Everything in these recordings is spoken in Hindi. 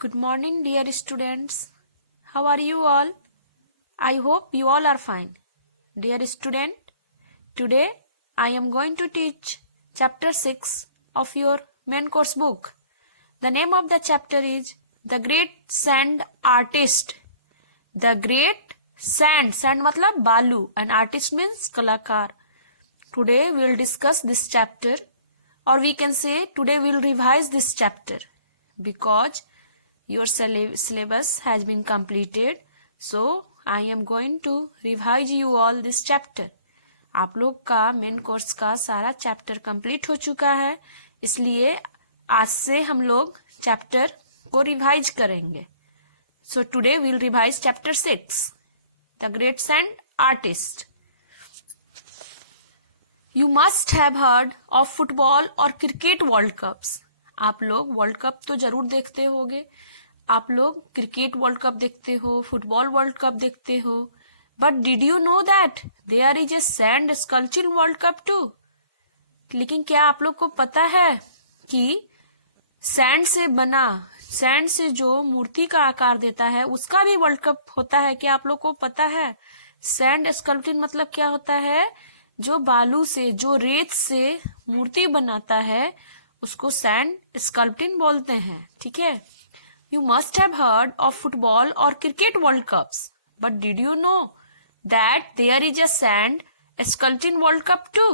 Good morning, dear students. How are you all? I hope you all are fine. Dear student, today I am going to teach chapter 6 of your main course book. The name of the chapter is The Great Sand Artist. The Great Sand मतलब बालू, and artist means कलाकार. Today we will discuss this chapter, or we can say today we will revise this chapter because your syllabus has been completed. So I am going to revise you all this chapter. आप लोग का मेन कोर्स का सारा चैप्टर कंप्लीट हो चुका है, इसलिए आज से हम लोग चैप्टर को रिवाइज करेंगे. So today we will revise chapter 6, The Great Sand Artist. You must have heard of football or cricket world cups. आप लोग वर्ल्ड कप तो जरूर देखते होगे. आप लोग क्रिकेट वर्ल्ड कप देखते हो, फुटबॉल वर्ल्ड कप देखते हो. But did you know that there is a sand sculpture world cup too? लेकिन क्या आप लोग को पता है कि सैंड से जो मूर्ति का आकार देता है उसका भी वर्ल्ड कप होता है? क्या आप लोग को पता है? सैंड स्कल्पचर मतलब क्या होता है? जो बालू से, जो रेत से मूर्ति बनाता है उसको सैंड स्कल्पचर बोलते हैं. ठीक है. You must have heard of football or cricket world cups, but did you know that there is a sand sculpting world cup too?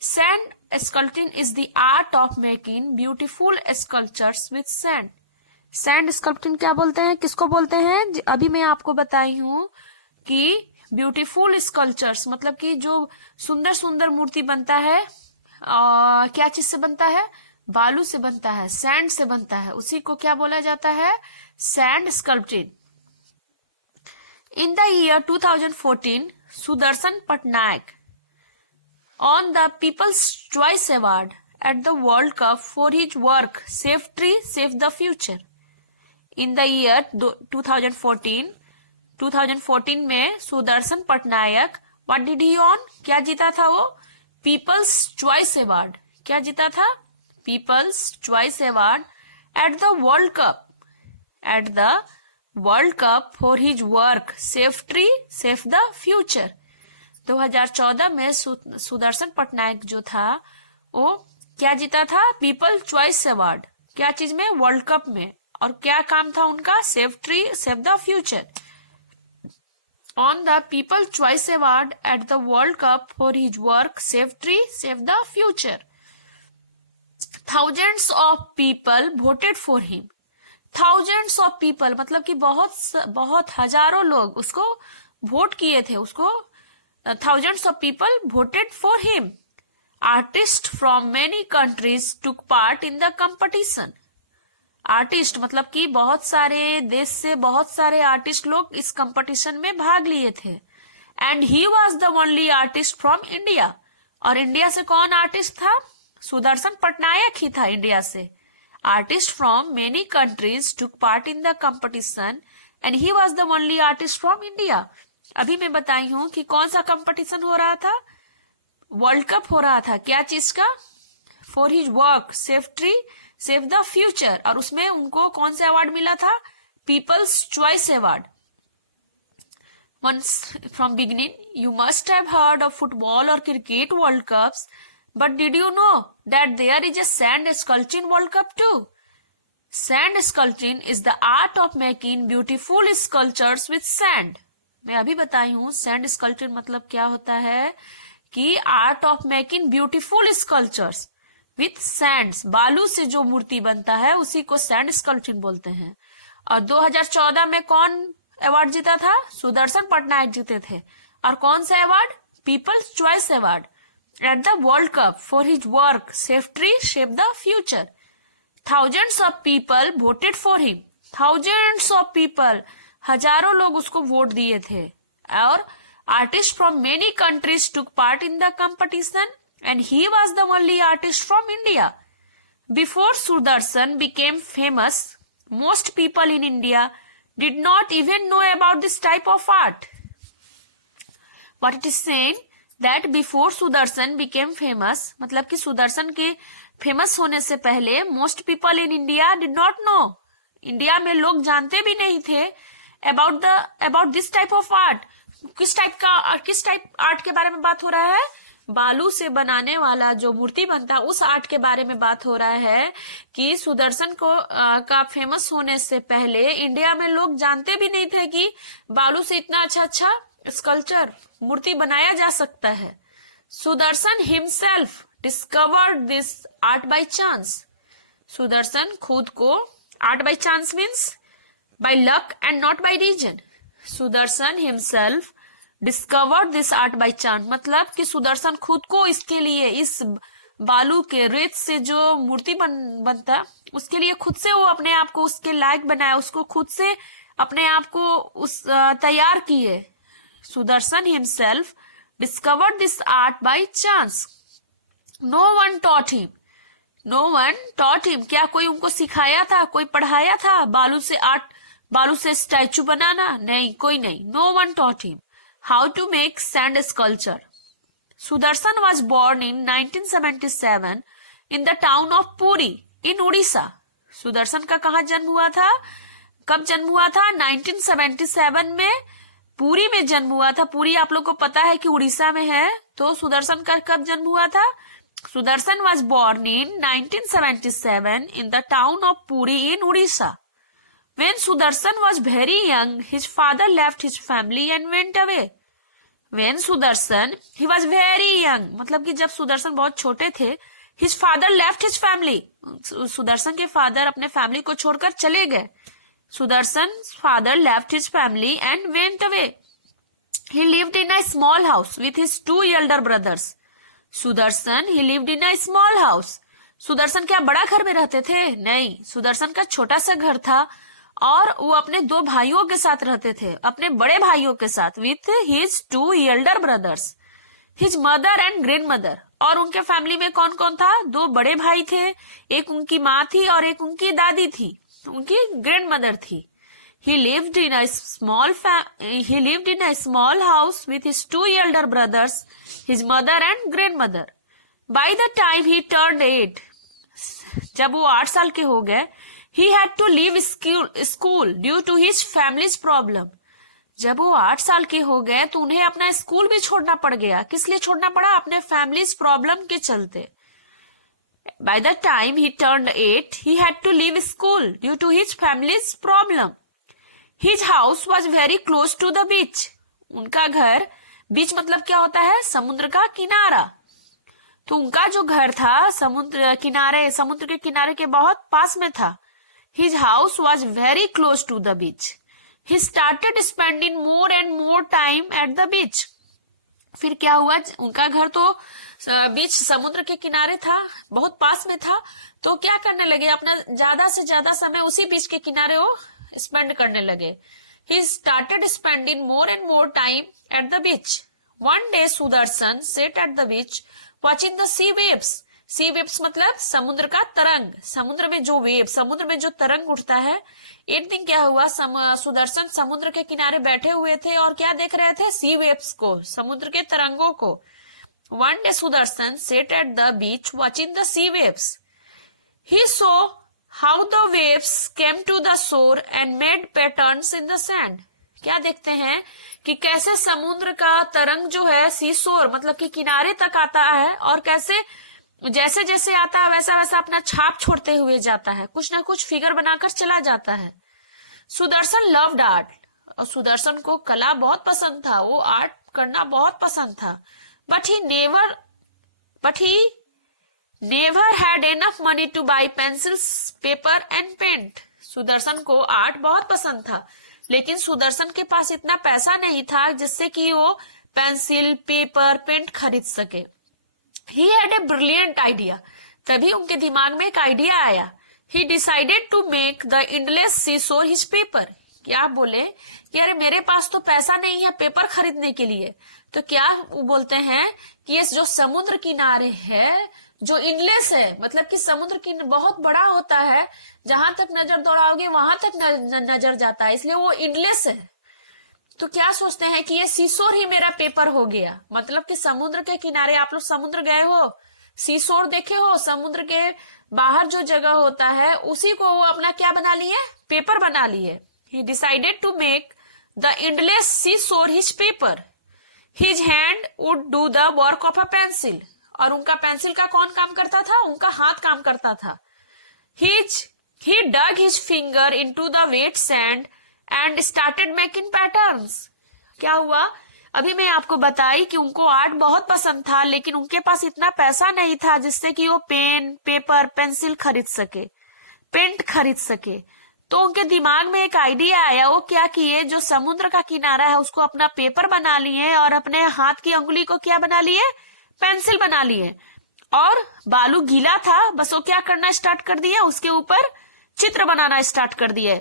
Sand sculpting is the art of making beautiful sculptures with sand. Sand sculpting क्या बोलते हैं, किसको बोलते हैं? अभी मैं आपको बताई हूँ कि ब्यूटीफुल स्कल्पचर्स मतलब कि जो सुंदर सुंदर मूर्ति बनता है, क्या चीज से बनता है? बालू से बनता है, सैंड से बनता है. उसी को क्या बोला जाता है? Sand sculpture. In the year 2014, Sudarshan Patnaik on the People's Choice Award at the World Cup for his work Save Tree, Save the Future. In the year 2014 में Sudarshan Patnaik what did he on? क्या जीता था वो? People's Choice Award. क्या जीता था? People's Choice Award at the World Cup for his work Save Tree, Save the Future. 2014 में सुदर्शन पटनायक जो था वो क्या जीता था? People choice award. क्या चीज में? वर्ल्ड कप में. और क्या काम था उनका? Save tree, save the future. On the people choice award at the world cup for his work save tree, save the future. Thousands of people voted for him. Thousands of people मतलब कि बहुत हजारों लोग उसको वोट किए थे. उसको thousands of people voted for him. Artists from many countries took part in the competition. Artist मतलब कि बहुत सारे देश से बहुत सारे आर्टिस्ट लोग इस कंपटीशन में भाग लिए थे. And he was the only artist from India. और इंडिया से कौन आर्टिस्ट था? सुदर्शन पटनायक ही था इंडिया से. Artist from many countries took part in the competition and he was the only artist from India. अभी मैं बताई हूँ कि कौन सा कंपटीशन हो रहा था? वर्ल्ड कप हो रहा था. क्या चीज का? For his work save tree, save the future. और उसमें उनको कौन सा अवार्ड मिला था? People's choice award. Once from beginning, you must have heard of football or cricket world cups, but did you know that there is a sand sculpting world cup too? Sand sculpting is the art of making beautiful sculptures with sand. मैं अभी बताई हूँ सैंड स्कल्पचर मतलब क्या होता है कि art of making beautiful sculptures with Sands. बालू से जो मूर्ति बनता है उसी को सैंड स्कल्पचर बोलते हैं. और 2014 में कौन अवार्ड जीता था? सुदर्शन पटनायक जीते थे. और कौन सा award? People's choice award at the world cup for his work save tree, save the future. Thousands of people voted for him. Thousands of people, हजारों लोग उसको वोट दिए थे. और artist from many countries took part in the competition and he was the only artist from India. Before Sudarshan became famous, most people in India did not even know about this type of art. What it is saying that before Sudarshan became famous, मतलब कि सुदर्शन के फेमस होने से पहले most people in India did not know. India में लोग जानते भी नहीं थे about this type of art. किस टाइप आर्ट के बारे में बात हो रहा है? बालू से बनाने वाला जो मूर्ति बनता है उस आर्ट के बारे में बात हो रहा है कि सुदर्शन का फेमस होने से पहले इंडिया में लोग जानते भी नहीं थे कि बालू से इतना अच्छा स्कल्पचर मूर्ति बनाया जा सकता है। Sudarshan himself discovered this art by chance. Sudarshan खुद को, art by chance means by luck and not by reason. Sudarshan himself discovered this art by chance, मतलब कि सुदर्शन खुद को इसके लिए, इस बालू के रेत से जो मूर्ति बनता है उसके लिए खुद से वो अपने आप को उसके लायक बनाया, उसको खुद से अपने आप को उस तैयार किए। Sudarshan himself discovered this art by chance. No one taught him. No one taught him, क्या कोई उनको सिखाया था, कोई पढ़ाया था बालू से स्टैचू बनाना? नहीं, कोई नहीं। No one taught him how to make sand sculpture. Sudarshan was born in 1977 in the town of Puri in Odisha. Sudarshan का कहाँ जन्म हुआ था? कब जन्म हुआ था? 1977 में पुरी में जन्म हुआ था। पुरी आप लोग को पता है कि उड़ीसा में है। तो सुदर्शन का कब जन्म हुआ था? Sudarshan was born in 1977 in the town of Puri in Odisha. When Sudarshan was very young, his father left his family and went away. When Sudarshan, he was very young, मतलब कि जब सुदर्शन बहुत छोटे थे, his father left his family. Sudarshan के फादर अपने फैमिली को छोड़कर चले गए। Sudarshan's father left his family and went away. He lived in a small house with his two elder brothers. Sudarshan, he lived in a small house. Sudarshan क्या बड़ा घर में रहते थे? नहीं, सुदर्शन का छोटा सा घर था और वो अपने दो भाइयों के साथ रहते थे, अपने बड़े भाइयों के साथ, with his two elder brothers, his mother and grandmother. और उनके फैमिली में कौन कौन था? दो बड़े भाई थे, एक उनकी माँ थी और एक उनकी दादी थी, उनकी ग्रैंड मदर थी। He lived in a small house with his two elder brothers, his mother and grandmother. By the time he turned 8, जब वो 8 साल के हो गए, he had to leave school due to his family's problem. जब वो 8 साल के हो गए तो उन्हें अपना स्कूल भी छोड़ना पड़ गया। किस लिए छोड़ना पड़ा? अपने फैमिलीज प्रॉब्लम के चलते। By the time he turned 8, he had to leave school due to his family's problem. His house was very close to the beach. उनका घर, बीच मतलब क्या होता है? समुद्र का किनारा। तो उनका जो घर था समुद्र के किनारे के बहुत पास में था। His house was very close to the beach. He started spending more and more time at the beach. फिर क्या हुआ? उनका घर तो बीच समुद्र के किनारे था, बहुत पास में था, तो क्या करने लगे? अपना ज्यादा से ज्यादा समय उसी बीच के किनारे वो स्पेंड करने लगे। He started spending more and more time at the beach. One day Sudarshan sat at the beach watching the sea waves. Sea waves मतलब समुद्र का तरंग, समुद्र में जो तरंग उठता है। एक दिन क्या हुआ? सुदर्शन समुद्र के किनारे बैठे हुए थे और क्या देख रहे थे? सी वेव्स को, समुद्र के तरंगों को। One day Sudarshan sat at the beach watching the sea waves. He saw how the waves came to the shore and made patterns in the sand. क्या देखते हैं कि कैसे समुद्र का तरंग जो है सी शोर मतलब कि किनारे तक आता है और कैसे जैसे जैसे आता है वैसा वैसा अपना छाप छोड़ते हुए जाता है, कुछ ना कुछ फिगर बनाकर चला जाता है। सुदर्शन लव्ड आर्ट, और सुदर्शन को कला बहुत पसंद था, वो आर्ट करना बहुत पसंद था। But he never had enough money to buy pencils, paper and paint. Sudarshan को आर्ट बहुत पसंद था, लेकिन सुदर्शन के पास इतना पैसा नहीं था जिससे कि वो पेंसिल, पेपर, पेंट खरीद सके। He had a brilliant idea. तभी उनके दिमाग में एक आइडिया आया। He decided to make the endless seashore his paper. क्या बोले कि अरे मेरे पास तो पैसा नहीं है पेपर खरीदने के लिए, तो क्या वो बोलते हैं कि ये जो समुद्र किनारे है जो इंडलेस है, मतलब कि समुद्र की बहुत बड़ा होता है, जहां तक नजर दौड़ाओगे वहां तक नजर जाता है, इसलिए वो इंडलेस है। तो क्या सोचते हैं कि ये सीसोर ही मेरा पेपर हो गया। मतलब कि समुद्र के किनारे, आप लोग समुद्र गए हो सी शोर देखे हो, समुद्र के बाहर जो जगह होता है उसी को वो अपना क्या बना लिए, पेपर बना लिए। He decided to make the endless seashore his paper, his hand would do the work of a pencil. और उनका पेंसिल का कौन काम करता था, उनका हाथ काम करता था। He dug his finger into the wet sand and started making patterns. क्या हुआ, अभी मैं आपको बताई कि उनको आर्ट बहुत पसंद था, लेकिन उनके पास इतना पैसा नहीं था जिससे कि वो पेन, पेपर, पेंसिल खरीद सके, पेंट खरीद सके। तो उनके दिमाग में एक आइडिया आया। वो क्या किए, जो समुद्र का किनारा है उसको अपना पेपर बना लिए और अपने हाथ की अंगुली को क्या बना लिए, पेंसिल बना लिए। और बालू गीला था, बस वो क्या करना स्टार्ट कर दिया, उसके ऊपर चित्र बनाना स्टार्ट कर दिए।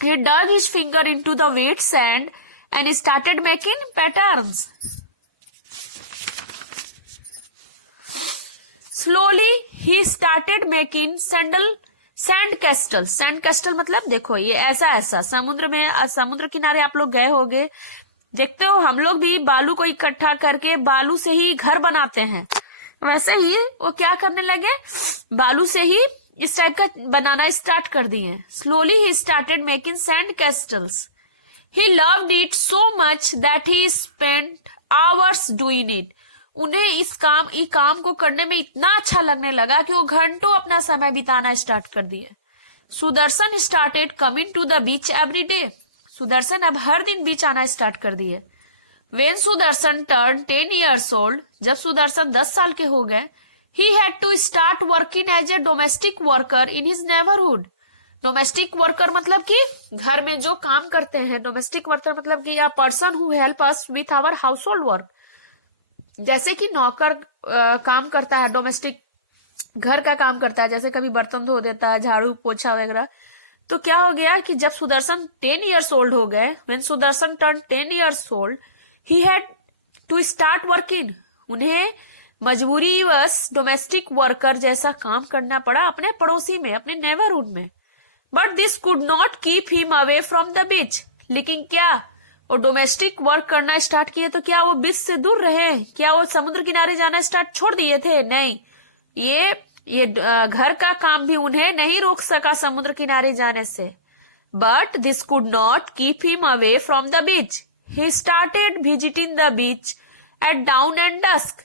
He dug his finger into the wet sand and started making patterns. Slowly he started making sand castles. Sand castle मतलब देखो ये ऐसा ऐसा समुद्र में, समुद्र किनारे आप लोग गए होगे, देखते हो हम लोग भी बालू को इकट्ठा करके बालू से ही घर बनाते हैं। वैसे ही वो क्या करने लगे, बालू से ही इस टाइप का बनाना स्टार्ट कर दिए। Slowly he started making sand castles. He loved it so much that he spent hours doing it. उन्हें इस काम को करने में इतना अच्छा लगने लगा कि वो घंटों अपना समय बिताना स्टार्ट कर दिए। Sudarshan started coming to the beach every day. Sudarshan अब हर दिन बीच आना स्टार्ट कर दिए। When Sudarshan turned 10 years old, जब सुदर्शन 10 साल के हो गए, he had to start working as a domestic worker in his neighborhood. Domestic worker मतलब कि घर में जो काम करते हैं, डोमेस्टिक वर्कर मतलब कि person who help us with our household work. जैसे कि नौकर काम करता है, डोमेस्टिक घर का काम करता है, जैसे कभी बर्तन धो देता है, झाड़ू पोछा वगैरह। तो क्या हो गया कि जब सुदर्शन 10 years old हो गए, when Sudarshan turned 10 years old, he had to start working. उन्हें मजबूरीवश डोमेस्टिक वर्कर जैसा काम करना पड़ा अपने पड़ोसी में, अपने नेबरहुड में। But this could not keep him away from the beach. लेकिन क्या वो डोमेस्टिक वर्क करना स्टार्ट किए तो क्या वो बीच से दूर रहे? क्या वो समुद्र किनारे जाना स्टार्ट छोड़ दिए थे? नहीं, ये घर का काम भी उन्हें नहीं रोक सका समुद्र किनारे जाने से। But this could not keep him away from the beach. He started visiting the beach at dawn and dusk.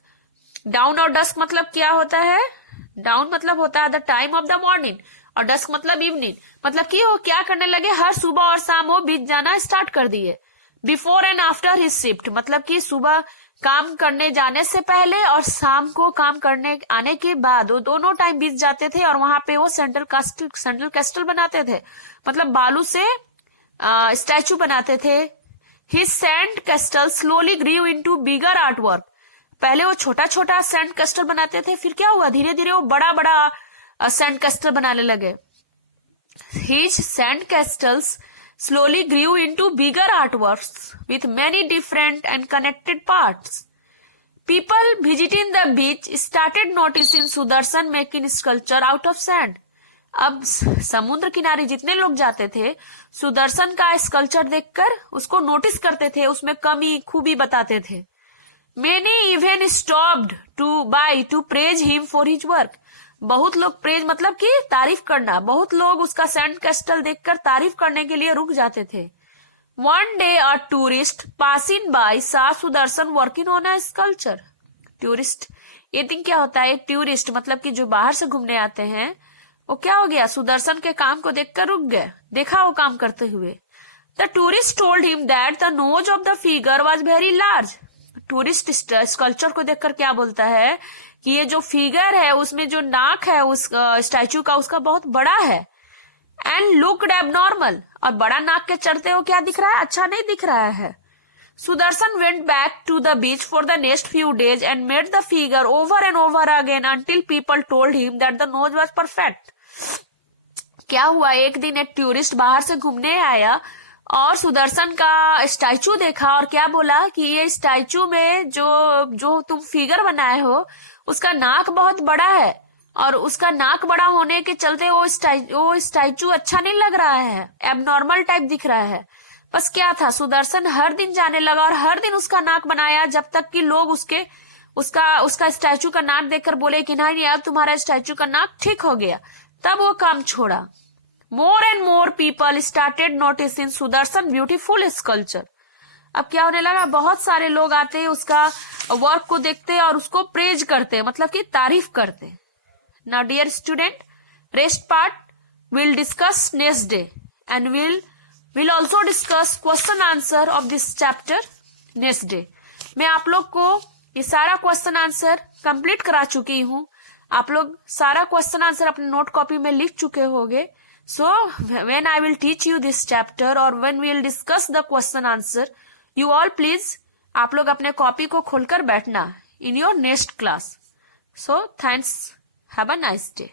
Dawn और dusk मतलब क्या होता है? Dawn मतलब होता है the time of the morning और dusk मतलब evening। मतलब कि वो क्या करने लगे, हर सुबह और शाम वो बीच जाना स्टार्ट कर दिए। Before and after his shift मतलब कि सुबह काम करने जाने से पहले और शाम को काम करने आने के बाद वो दोनों टाइम बीच जाते थे और वहां पे वो सैंडल कैस्टल बनाते थे, मतलब बालू से स्टैचू बनाते थे। His sand castle slowly grew into bigger artwork. पहले वो छोटा छोटा सैंड कैस्टल बनाते थे, फिर क्या हुआ, धीरे धीरे वो बड़ा बड़ा सैंड कैस्टल बनाने लगे। His sand castles slowly grew into bigger artworks with many different and connected parts. People visiting the beach started noticing Sudarshan making sculpture out of sand. अब समुद्र किनारे जितने लोग जाते थे, सुदर्शन का स्कल्पचर देखकर उसको नोटिस करते थे, उसमें कमी खूबी बताते थे। Many even stopped to praise him for his work. बहुत लोग प्रेज मतलब कि तारीफ करना, बहुत लोग उसका सैंड कैस्टल देखकर तारीफ करने के लिए रुक जाते थे। One day a tourist passing by saw Sudarshan working on a sculpture. Tourist, ये दिन क्या होता है, टूरिस्ट मतलब कि जो बाहर से घूमने आते हैं, वो क्या हो गया, सुदर्शन के काम को देखकर रुक गए, देखा वो काम करते हुए। The tourist told him that the nose of the figure was very large. Tourist sculpture को देखकर क्या बोलता है कि ये जो फिगर है उसमें जो नाक है उस स्टैचू का, उसका बहुत बड़ा है। एंड लुक्ड एबनॉर्मल, और बड़ा नाक के चलते वो क्या दिख रहा है, अच्छा नहीं दिख रहा है। Sudarshan went back to the beach for the next few days and made the figure over and over again until people told him that the nose was perfect. क्या हुआ, एक दिन एक टूरिस्ट बाहर से घूमने आया और सुदर्शन का स्टैचू देखा और क्या बोला कि ये स्टैचू में जो तुम फिगर बनाए हो उसका नाक बहुत बड़ा है और उसका नाक बड़ा होने के चलते वो स्टैचू अच्छा नहीं लग रहा है, एबनॉर्मल टाइप दिख रहा है। बस क्या था, सुदर्शन हर दिन जाने लगा और हर दिन उसका नाक बनाया जब तक कि लोग उसका स्टैचू का नाक देखकर बोले कि नहीं अब तुम्हारा स्टैचू का नाक ठीक हो गया, तब वो काम छोड़ा। More and more people started noticing Sudarshan beautiful sculpture. अब क्या होने लगा, बहुत सारे लोग आते हैं, उसका वर्क को देखते हैं और उसको प्रेज करते हैं, मतलब कि तारीफ करते हैं। Now dear student, rest part will discuss next day and will also discuss question answer of this chapter next day. मैं आप लोग को ये सारा क्वेश्चन आंसर कंप्लीट करा चुकी हूँ। आप लोग सारा क्वेश्चन आंसर अपने नोट कॉपी में लिख चुके होंगे। So when I will teach you this chapter और when we will discuss the question answer, you all please आप लोग अपने कॉपी को खोलकर बैठना in your next class. So thanks, have a nice day.